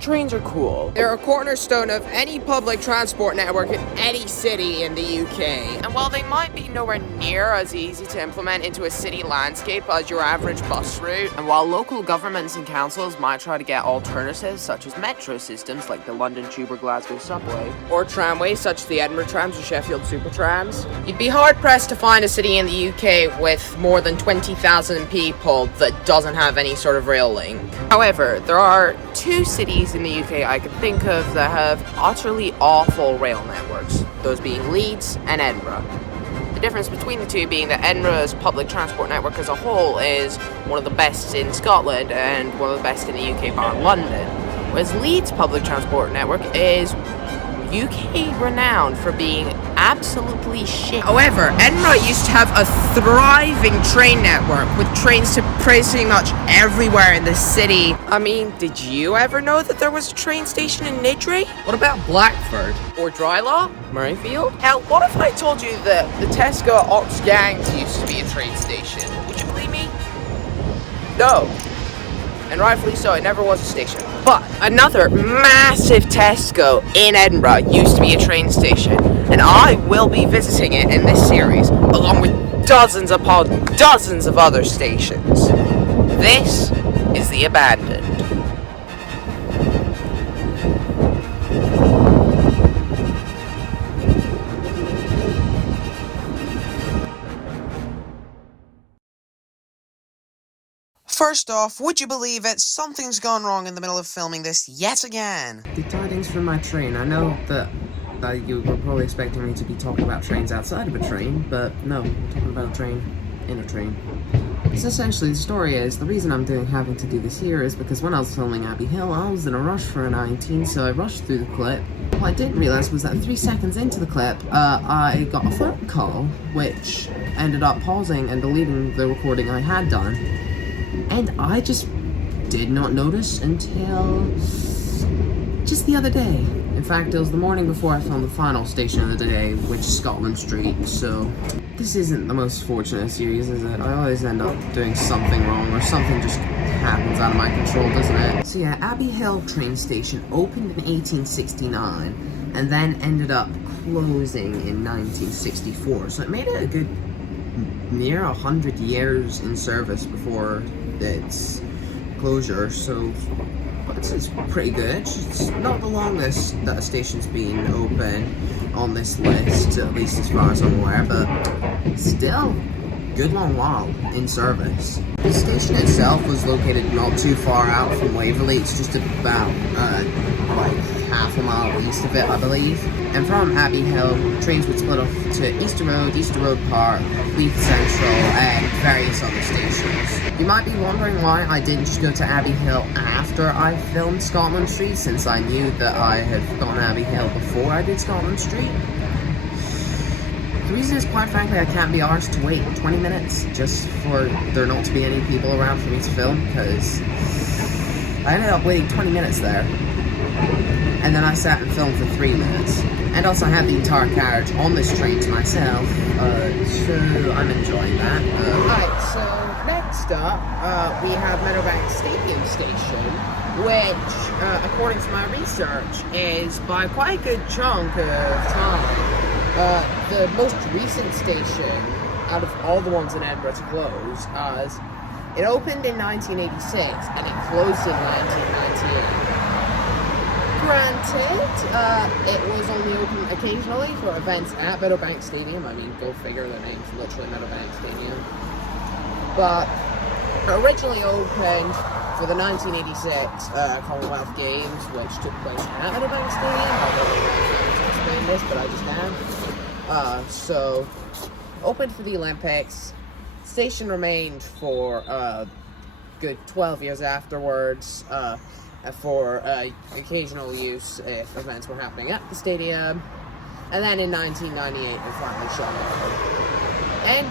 trains are cool. They're a cornerstone of any public transport network in any city in the UK. And while they might be nowhere near as easy to implement into a city landscape as your average bus route, and while local governments and councils might try to get alternatives such as metro systems like the London Tube or Glasgow subway, or tramways such as the Edinburgh trams or Sheffield Supertrams, you'd be hard-pressed to find a city in the UK with more than 20,000 people that doesn't have any sort of rail link. However, there are two cities in the UK I could think of that have utterly awful rail networks, those being Leeds and Edinburgh. The difference between the two being that Edinburgh's public transport network as a whole is one of the best in Scotland and one of the best in the UK bar London, whereas Leeds' public transport network is UK renowned for being absolutely shit. However, Edinburgh used to have a thriving train network with trains to pretty much everywhere in the city. I mean, did you ever know that there was a train station in Niddry? What about Blackford? Or Drylaw? Murrayfield? Hell, what if I told you that the Tesco Ox Gangs used to be a train station? Would you believe me? No. And rightfully so, it never was a station. But another massive Tesco in Edinburgh used to be a train station, and I will be visiting it in this series, along with dozens upon dozens of other stations. This is The Abandoned. First off, would you believe it? Something's gone wrong in the middle of filming this yet again. The tidings from my train. I know that you were probably expecting me to be talking about trains outside of a train, but no, I'm talking about a train in a train. So essentially, the story is, the reason I'm having to do this here is because when I was filming Abbeyhill, I was in a rush for a 19, so I rushed through the clip. What I didn't realise was that 3 seconds into the clip, I got a phone call, which ended up pausing and deleting the recording I had done. And I just did not notice until just the other day. In fact, it was the morning before I filmed the final station of the day, which is Scotland Street, so this isn't the most fortunate series, is it? I always end up doing something wrong, or something just happens out of my control, doesn't it? So yeah, Abbeyhill train station opened in 1869, and then ended up closing in 1964, so it made it a good near 100 years in service before its closure, so it's pretty good. It's not the longest that a station's been open on this list, at least as far as I'm aware, but still, good long while in service. The station itself was located not too far out from Waverley. It's just about like half a mile east of it, I believe. And from Abbeyhill, trains would split off to Easter Road Park, Leith Central, and various other stations. You might be wondering why I didn't just go to Abbeyhill after I filmed Scotland Street, since I knew that I had gone to Abbeyhill before I did Scotland Street. The reason is, quite frankly, I can't be arsed to wait 20 minutes just for there not to be any people around for me to film, because I ended up waiting 20 minutes there. And then I sat and filmed for 3 minutes. And also I had the entire carriage on this train to myself, so I'm enjoying that. Right, so next up, we have Meadowbank Stadium Station, which, according to my research, is by quite a good chunk of time the most recent station out of all the ones in Edinburgh to close, as it opened in 1986 and it closed in 1998. Granted, it was only open occasionally for events at Meadowbank Stadium. I mean, go figure, their name's literally Meadowbank Stadium. But originally opened for the 1986 Commonwealth Games, which took place at Meadowbank Stadium. I don't really have time to explain this, but I just have. So, opened for the Olympics. Station remained for a good 12 years afterwards. For occasional use if events were happening at the stadium, and then in 1998 it finally shut off. And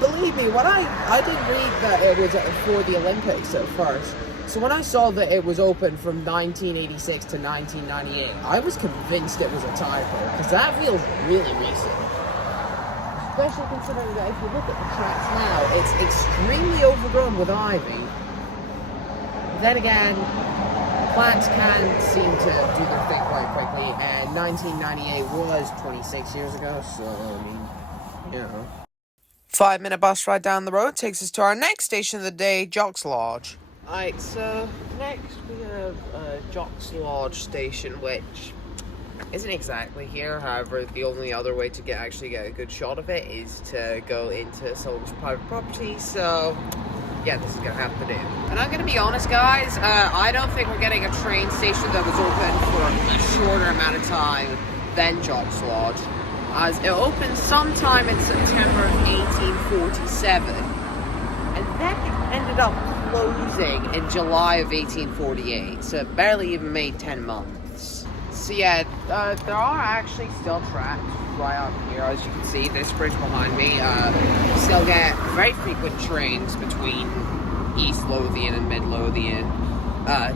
believe me, when I did read that it was for the Olympics at first, so when I saw that it was open from 1986 to 1998, I was convinced it was a typo, because that feels really recent. Especially considering that if you look at the tracks now, it's extremely overgrown with ivy. Then again, plants can seem to do their thing quite quickly, and 1998 was 26 years ago, so, I mean, you know. 5-minute bus ride down the road takes us to our next station of the day, Jock's Lodge. Alright, so next we have Jock's Lodge Station, which isn't exactly here. However, the only other way to actually get a good shot of it is to go into someone's private property, so yeah, this is gonna have to do. And I'm gonna be honest, guys, I don't think we're getting a train station that was open for a shorter amount of time than Jock's Lodge, as it opened sometime in September 1847, and then it ended up closing in July of 1848, so it barely even made 10 months. So yeah, there are actually still tracks right up here. As you can see, this bridge behind me, still get very frequent trains between East Lothian and Mid Lothian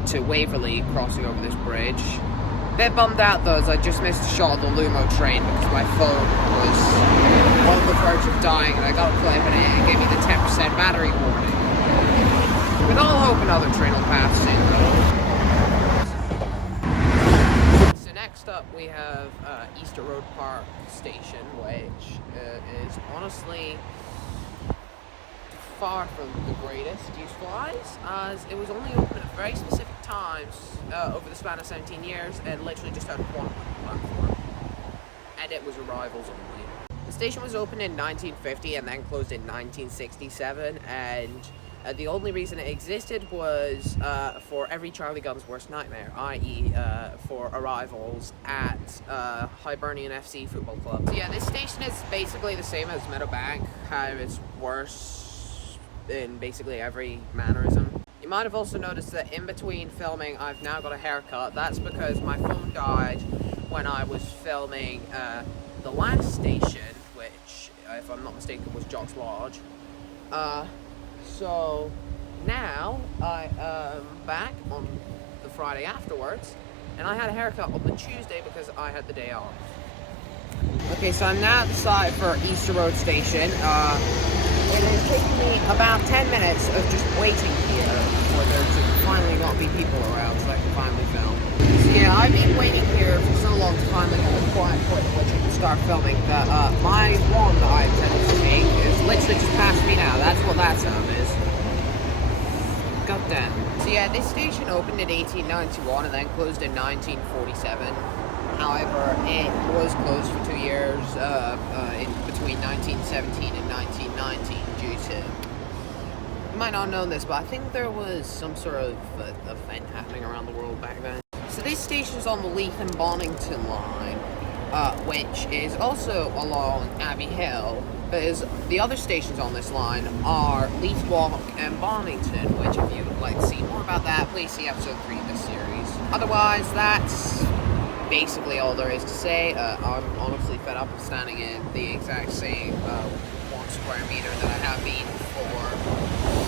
to Waverley, crossing over this bridge. A bit bummed out though, as I just missed a shot of the Lumo train because my phone was on the verge of dying, and I got a clip and it gave me the 10% battery warning. With all hope another train will pass soon though. Next up we have Easter Road Park Station, which is honestly far from the greatest use-wise, as it was only open at very specific times over the span of 17 years and literally just had one platform, and it was arrivals only. The station was opened in 1950 and then closed in 1967, and the only reason it existed was for every Charlie Gunn's worst nightmare, i.e. For arrivals at Hibernian FC Football Club. So yeah, this station is basically the same as Meadowbank, however it's worse in basically every mannerism. You might have also noticed that in between filming I've now got a haircut. That's because my phone died when I was filming the last station, which, if I'm not mistaken, was Jock's Lodge. So now I am back on the Friday afterwards, and I had a haircut on the Tuesday because I had the day off. Okay, so I'm now at the site for Easter Road Station. It has taken me about 10 minutes of just waiting here for there to finally not be people around so I can finally film. So yeah, I've been waiting here for so long to finally get a quiet point at which I can start filming that my one that I intended to make is literally just past me now. That's what that sound is. God damn. So yeah, this station opened in 1891 and then closed in 1947. However, it was closed for 2 years in between 1917 and 1919 due to, you might not know this, but I think there was some sort of event happening around the world back then. So this station is on the Leith and Bonington line, which is also along Abbeyhill, but the other stations on this line are Leith Walk and Bonington, which if you would like to see more about that, please see episode 3 of this series. Otherwise, that's basically all there is to say. I'm honestly fed up of standing in the exact same 1 square meter that I have been for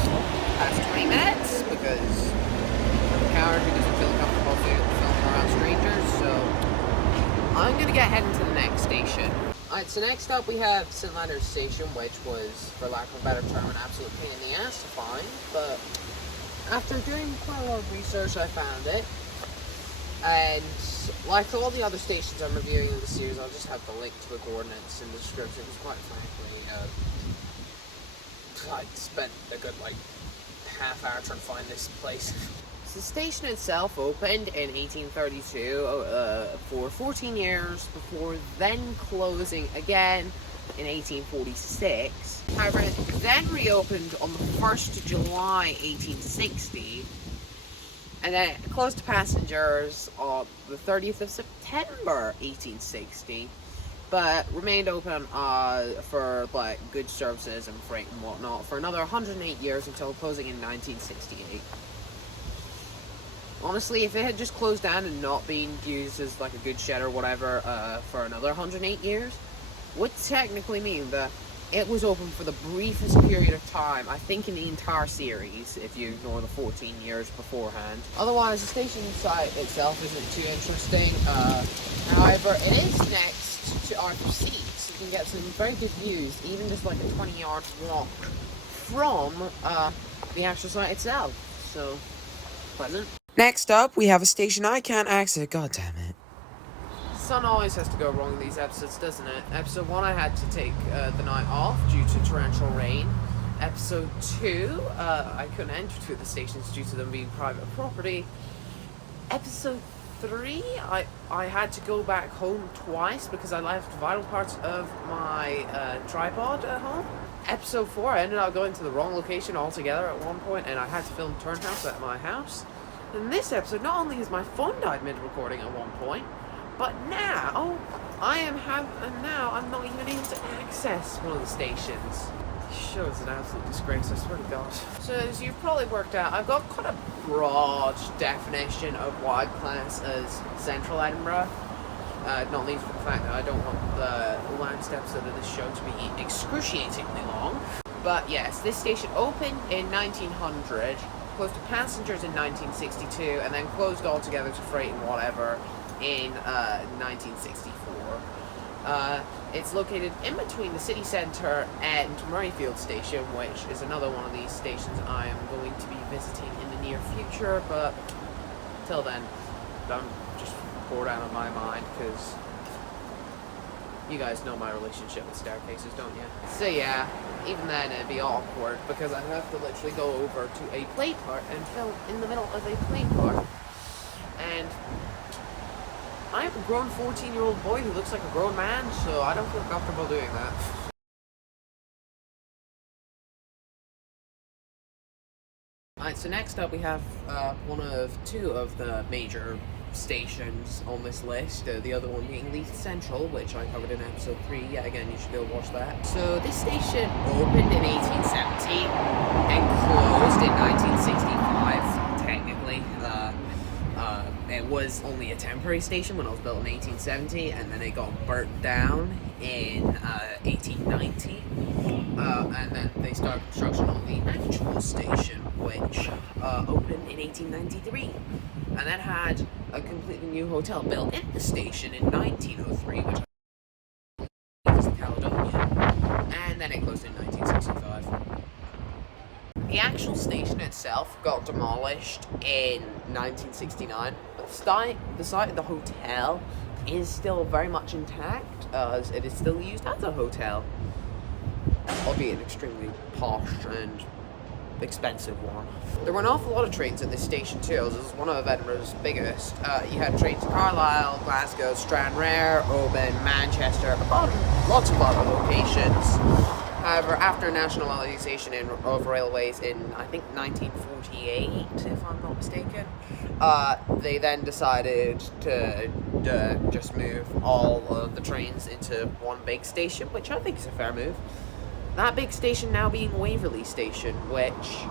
the past 20 minutes, because I'm a coward who doesn't feel comfortable filming around strangers, so I'm gonna get heading to the next station. Alright, so next up we have Leonards Station, which was, for lack of a better term, an absolute pain in the ass to find, but after doing quite a lot of research I found it. And like all the other stations I'm reviewing in the series, I'll just have the link to the coordinates in the description, because quite frankly, I spent a good, half hour trying to find this place. So the station itself opened in 1832 for 14 years, before then closing again in 1846. However, it then reopened on the 1st of July 1860, and then it closed to passengers on the 30th of September 1860, but remained open for goods services and freight and whatnot for another 108 years until closing in 1968. Honestly, if it had just closed down and not been used as a goods shed or whatever for another 108 years, would technically mean that it was open for the briefest period of time, I think, in the entire series, if you ignore the 14 years beforehand. Otherwise, the station site itself isn't too interesting. However, it is next to Arthur's Seat, so you can get some very good views, even just a 20-yard walk from the actual site itself. So, pleasant. Next up, we have a station I can't access. God damn it. Sun always has to go wrong in these episodes, doesn't it? Episode 1, I had to take the night off due to torrential rain. Episode 2, I couldn't enter two of the stations due to them being private property. Episode 3, I had to go back home twice because I left vital parts of my tripod at home. Episode 4, I ended up going to the wrong location altogether at one point, and I had to film Turnhouse at my house. In this episode, not only has my phone died mid-recording at one point, but now I'm not even able to access one of the stations. This show is an absolute disgrace, I swear to God. So as you've probably worked out, I've got quite a broad definition of what I'd class as central Edinburgh. Not least for the fact that I don't want the last episode of this show to be excruciatingly long. But yes, this station opened in 1900, closed to passengers in 1962, and then closed altogether to freight and whatever in 1964. It's located in between the city centre and Murrayfield Station, which is another one of these stations I am going to be visiting in the near future, but till then, I'm just bored out of my mind, because you guys know my relationship with staircases, don't you? So yeah, even then it'd be awkward, because I'd have to literally go over to a play park and film in the middle of a play park. And I'm a grown 14-year-old boy who looks like a grown man, so I don't feel comfortable doing that. Alright, so next up we have one of two of the major stations on this list, the other one being Leith Central, which I covered in episode 3. Yeah, again, you should go watch that. So this station opened in 1870 and closed in 1965, technically. It was only a temporary station when it was built in 1870, and then it got burnt down in 1890, and then they started construction on the actual station, which opened in 1893, and then had a completely new hotel built in the station in 1903, which was in Caledonia, and then it closed in 1965. The actual station itself got demolished in 1969, but the site of the hotel is still very much intact, as it is still used as a hotel, albeit an extremely posh and expensive one. There were an awful lot of trains at this station too, as it was one of Edinburgh's biggest. You had trains to Carlisle, Glasgow, Stranraer, Oban, Manchester, lots of other locations. However, after nationalisation of railways in, I think, 1948, if I'm not mistaken, they then decided to just move all of the trains into one big station, which I think is a fair move. That big station now being Waverley Station, which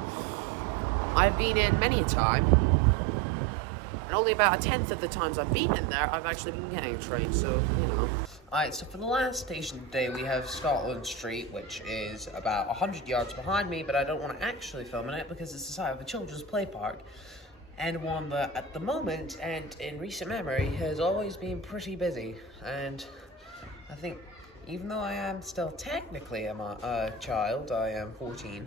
I've been in many a time, and only about a tenth of the times I've been in there, I've actually been getting a train, so, you know. Alright, so for the last station today, we have Scotland Street, which is about 100 yards behind me, but I don't want to actually film in it because it's the site of a children's play park, and one that, at the moment, and in recent memory, has always been pretty busy. And I think, even though I am still technically a child, I am 14,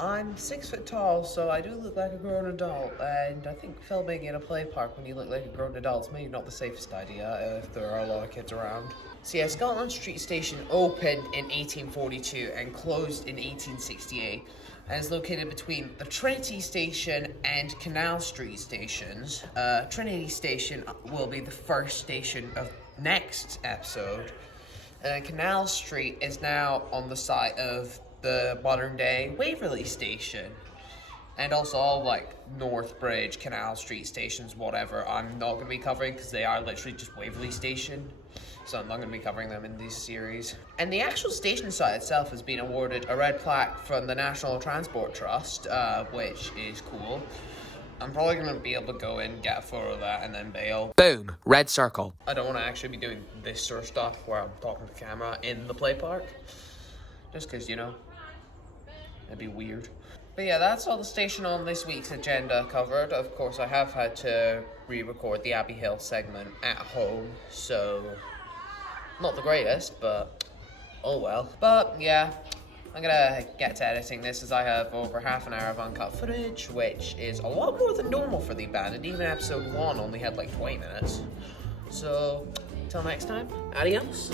I'm 6 foot tall, so I do look like a grown adult, and I think filming in a play park when you look like a grown adult is maybe not the safest idea if there are a lot of kids around. So yeah, Scotland Street Station opened in 1842 and closed in 1868, and is located between the Trinity Station and Canal Street stations. Trinity Station will be the first station of next episode, and Canal Street is now on the site of the modern day Waverley Station, and also all like North Bridge, Canal Street stations, whatever, I'm not going to be covering because they are literally just Waverley Station, so I'm not going to be covering them in this series. And the actual station site itself has been awarded a red plaque from the National Transport Trust, which is cool. I'm probably going to be able to go in, get a photo of that, and then bail. Boom. Red circle. I don't want to actually be doing this sort of stuff where I'm talking to the camera in the play park, just because, you know, it'd be weird. But yeah, that's all the station on this week's agenda covered. Of course, I have had to re-record the Abbeyhill segment at home, so not the greatest, but oh well. But yeah, I'm gonna get to editing this as I have over half an hour of uncut footage, which is a lot more than normal for the band, and even episode 1 only had like 20 minutes. So, till next time, adios.